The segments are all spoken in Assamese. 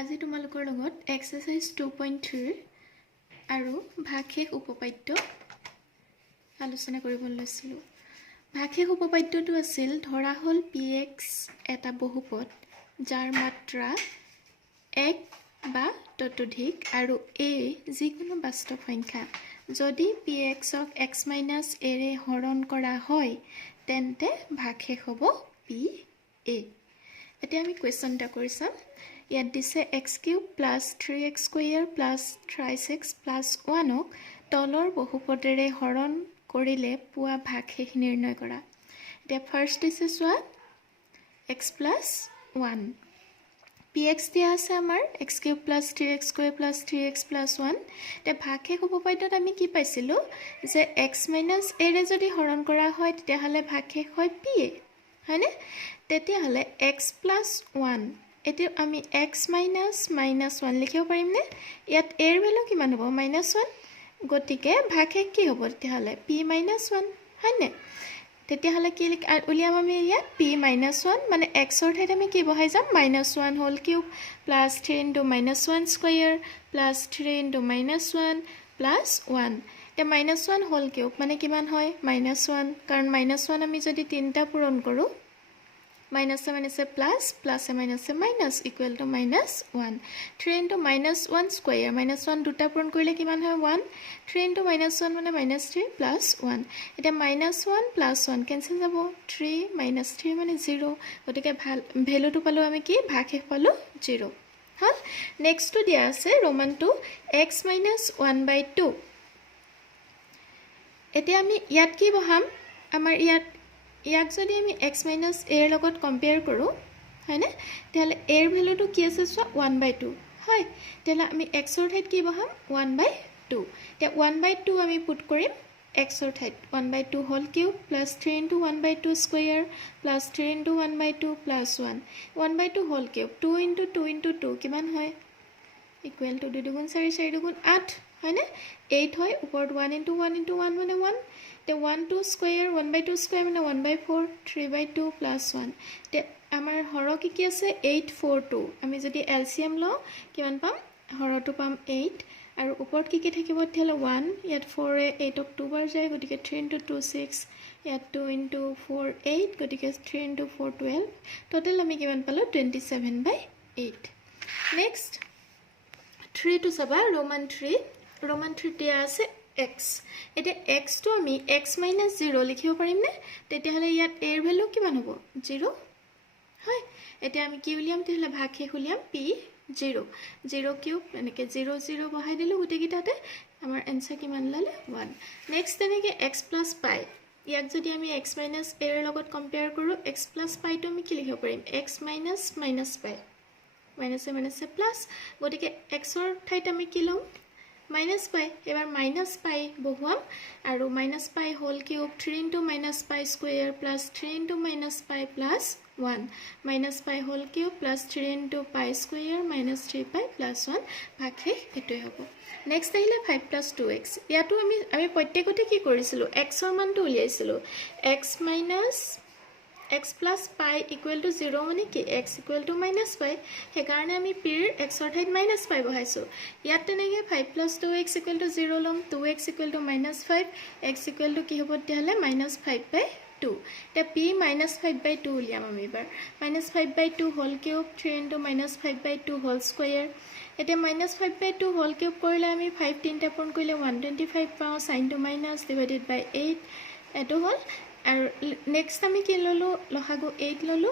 আজি তোমালোকৰ লগত এক্সাৰসাইজ 2.3 আৰু ভাগশেষ উপপাদ্য আলোচনা কৰিব লৈছিলো। ভাগশেষ উপপাদ্যটো আছিল ধৰা হল px এটা বহুপদ যাৰ মাত্ৰা 1 বা ততোধিক আৰু a যিকোনো বাস্তৱ সংখ্যা যদি px ক x - a ৰে হৰণ কৰা হয় তেন্তে ভাগশেষ হ'ব pa। এতিয়া আমি কোৱেশ্চনটা কৰিছাম। ইয়াত দিছে x³ + 3x² + 36 + 1 ক তলৰ বহুপদেৰে হৰণ কৰিলে পোৱা ভাগশেষ নিৰ্ণয় কৰা। এতিয়া ফাৰ্ষ্ট দিছে চোৱা x + 1 px দিয়া আছে আমাৰ x³ + 3x² + 3x + 1। এতিয়া ভাগশেষ উপপাদ্যত আমি কি পাইছিলো যে x - a ৰে যদি হৰণ কৰা হয় তেতিয়াহলে ভাগশেষ হয় pa, হয়নে? তেতিয়াহলে x + 1 এতিয়া আমি x - 1 লিখিব পাৰিম নে? ইয়াত a ৰ ভ্যালু কিমান হ'ব -1, গতিকে ভাগশেষ কি হ'ব তেতিয়াহলে p - 1, হয়নে? তেতিয়াহলে কি উলিয়াম আমি ইয়াত p - 1 মানে x ৰ ঠাইত আমি কি বহাই যাম -1 হোল কিউব + 3 * -1 স্কয়াৰ + 3 * -1 + 1। তে -1 হোল কিউব মানে কিমান হয় -1, কাৰণ -1 আমি যদি তিনটা পূৰণ কৰো minus plus plus minus minus equal to -1 3 into -1 square -1 দুটা পূৰণ কৰিলে কিমান হয় 1 3 into -1 মানে -3 plus 1 এটা -1 plus 1 কেনসেল যাব 3 -3 মানে 0 গতিকে ভ্যালুটো পালো আমি কি ভাগশেষ পালো 0 হল। নেক্সট টু দিয়া আছে ৰোমান 2 x - 1/2। এতিয়া আমি ইয়াত কি বহাম আমাৰ ইয়াক যদি আমি x - a ৰ লগত কম্পেয়াৰ কৰো হয়নে তেতিয়াহলে a ৰ ভ্যালুটো কি আছে চোৱা 1/2 হয়। তেতিয়াহলে আমি x ৰ ঠাইত কি বহাম 1/2। এতিয়া 1/2 আমি পুট কৰিম x ৰ ঠাইত 1/2 whole cube + 3 into 1/2 square + 3 into 1/2 + 1 1/2 whole cube 2 into 2 into 2 কিমান হয় ইকুৱেল টু 2 দুগুণ 4 4 দুগুণ 8 হয়নে 8 হয় ওপৰত 1 into 1 into 1 মানে 1 তে 1 2 স্কয়াৰ 1/2 স্কয়াৰ মানে 1/4 3/2 + 1 তে আমাৰ হৰ কি আছে 8 4 2 আমি যদি এলসিএম লওঁ কিমান পাম হৰটো পাম 8 আৰু ওপৰত কি থাকিব তেলে 1 ইয়াত 4 এ 8 ক 2 বাৰ যায় গতিকে 3 into 2 6 ইয়াত 2 into 4 8 গতিকে 3 into 4 12 টোটাল আমি কিমান পালো 27/8। নেক্সট 3 টু চাবা ৰোমান 3 দিয়া আছে x এটা x তো আমি x - 0 লিখিব পাৰিম নে তেতিয়াহলে ইয়াত a ৰ ভ্যালু কিমান হ'ব 0 হয়। এতিয়া আমি কি উলিয়াম তেতিয়াহলে ভাগশেষ উলিয়াম p 0 0 কিউব এনেকে 0 0 বহাই দিলো গুটেকিটাতে আমাৰ आंसर কিমান লালে 1। নেক্সট তেনেকে x + π ইয়াক যদি আমি x - a ৰ লগত কম্পেয়াৰ কৰো x + π তো আমি কি লিখিব পাৰিম x - π minus plus গতিকে x ৰ ঠাইত আমি কি লম -π এবাৰ -π বহুৱাম আৰু -π whole cube 3 into -π square + 3 into -π + 1 -π whole cube + 3 into π square -3π + 1 ভাগশেষ এটোই হ'ব। নেক্সট আহিলে 5 + 2x ইয়াতো আমি প্ৰত্যেকতে কি কৰিছিলো x ৰ মানটো উলিয়াইছিলো x plus π equal to 0 মানে কি x equal to -π হেকাৰণে আমি p ৰ x ৰ ঠাইত -π বহাইছো। ইয়াত তেনেকে 5 + 2x equal to 0 লম 2x equal to -5 x equal to কি হ'ব তেতিয়াহলে -5/2 তে p -5/2 উলিয়াম আমি এবাৰ -5/2 whole cube 3 into -5/2 whole square এতিয়া -5/2 হোল কিউব কৰিলে আমি 5 তিনটা পূৰণ কৰিলে 125 পাও sin to minus divided by 8 এটো হল। আৰু নেক্সট আমি কি ললো লহাগু 8 ললো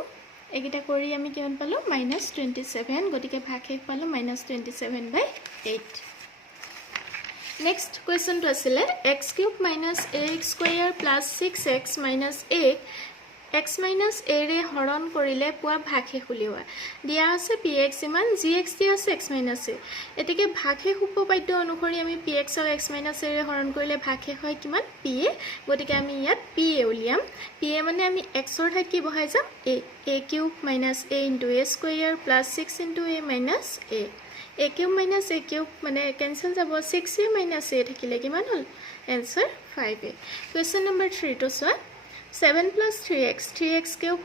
এগিটা কৰি আমি কিমান পালো -27 গতিকে ভাগশেষ পালো -27/8। নেক্সট কোৱেশ্চনটো আছিল x³ - ax² + 6x - a x - a ৰে হৰণ কৰিলে পোৱা ভাগশেষ উলিওৱা দিয়া আছে px ইমান gx দিয়া আছে x - a এতেকে ভাগশেষ উপপাদ্য অনুসৰি আমি px ক x - a ৰে হৰণ কৰিলে ভাগশেষ হয় কিমান pa গতিকে আমি ইয়াত pa উলিয়াম pa মানে আমি x ৰ ঠাইত কি বহাই যাম a³ - a * + 6 into a - a a³ - a³ মানে কেনসেল যাব 6a - a থাকিলে কিমান হল answer 5a। Question number 3 to 7 + 3x 3x³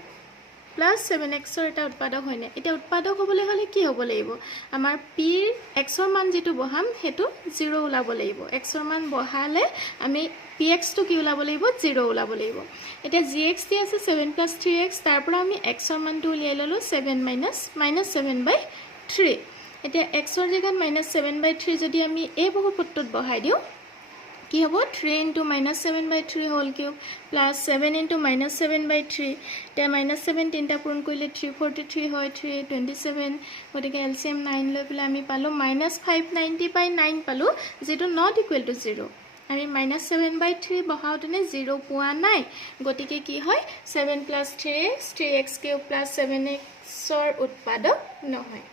plus 7x এটা উৎপাদক হয়নে এতিয়া উৎপাদক হ'বলৈ হ'লে কি হ'ব লাগিব আমাৰ pৰ xৰ মান যেটো বহাম হেতু 0 ওলাব লাগিব xৰ মান বহালে আমি px টো কি ওলাব লাগিব 0 ওলাব লাগিব এতিয়া gx দি আছে 7 + 3x তাৰ পৰা আমি xৰ মানটো উলিয়াই ললো 7 - 7/3 এতিয়া xৰ জায়গাত -7/3 যদি আমি এই বহুপদটোত বহাই দিও কি হ'ব 3 * -7/3 হোল কিউব প্লাস 7 * -7/3 তে -7 তিনটা পূৰণ কৰিলে 343 হয় 3 27 গতিকে এলসিএম 9 লৈ পেলাই আমি পালো -590/9 পালো যেটো নট ইকুৱেল টু 0 আমি -7/3 বহাওতেনে 0 পোৱা নাই গতিকে কি হয় 7 + 3x 3x³ + 7x ৰ উৎপাদক নহয়